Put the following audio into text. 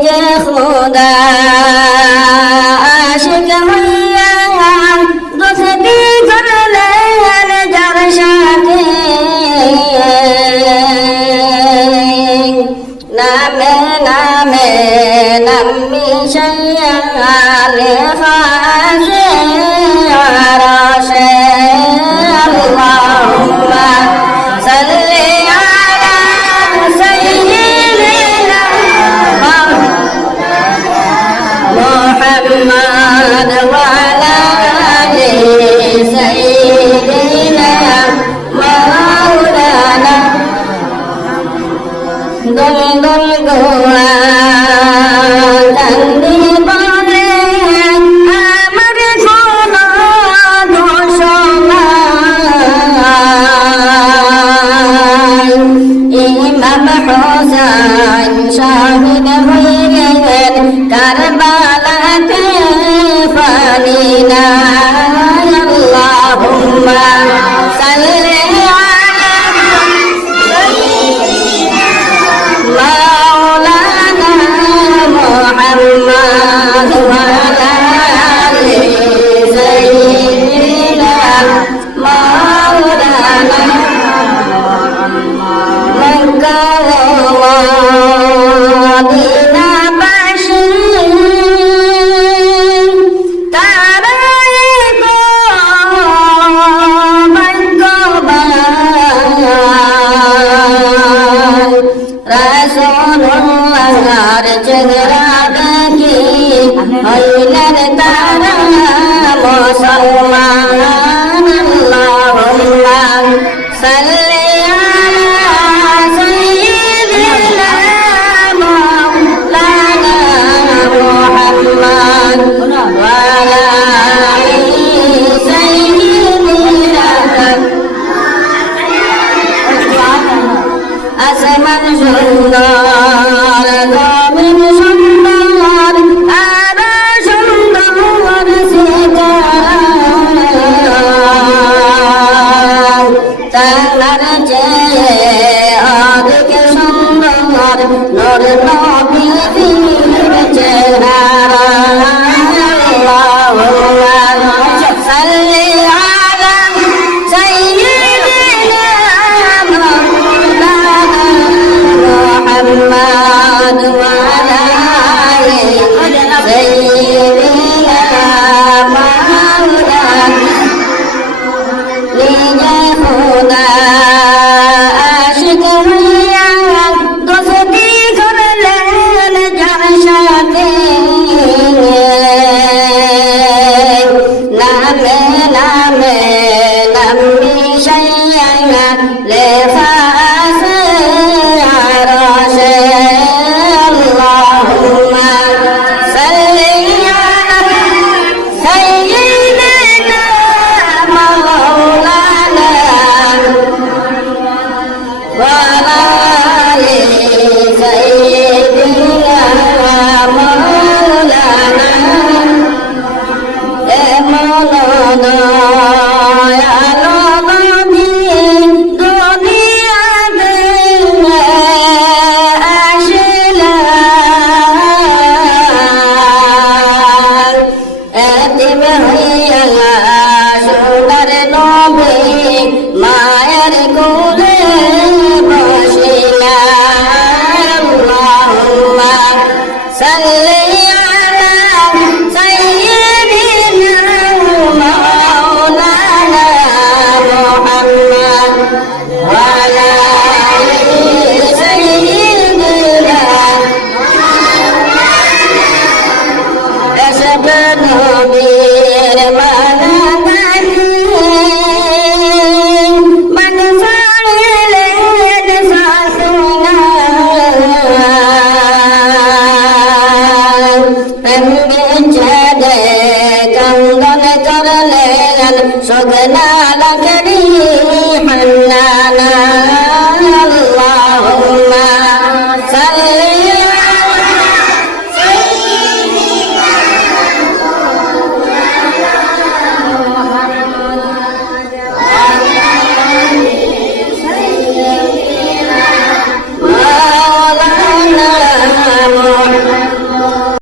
يا خدا محمد وعلى آل سيدنا مولانا دم دم গোয়া তন্দি বলে আমার সোনা দোষমাই ইমাম হোসেন শাহিদ হয়ে গেলেন কারবা No más. আমার চেহারা দেখি হইলেন তারা মুসলমান আল্লাহ মন সুন্দর la নবীর মালা গানি মন সড়লেন শাশুনা এমনি ছেড়ে চন্দন